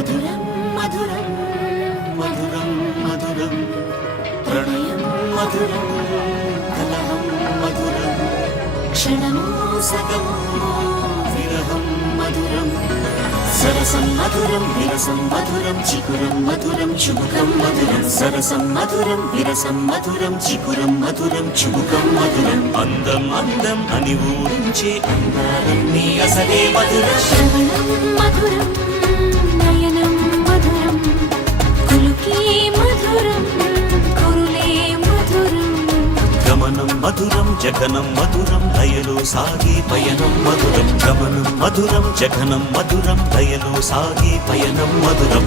మధురం మధురం మధురం మధురం ప్రణయం మధురం కలహం మధురం క్షణము సగము విరహం మధురం సరసం మధురం విరసం మధురం చికురం మధురం చుబుకం మధురం సరసం మధురం విరసం మధురం చికురం మధురం చుబుకం మధురం అందం అందం అని ఊరించే అందాలన్నీ అసలే మధురం శ్రవణం మధురం నయనం మధురం కులుకే మధురం కురులే మధురం గమనం మధురం జగనం మధురం లయలో సాగే పయనం మధురం గమనం మధురం జగనం మధురం లయలో సాగే పయనం మధురం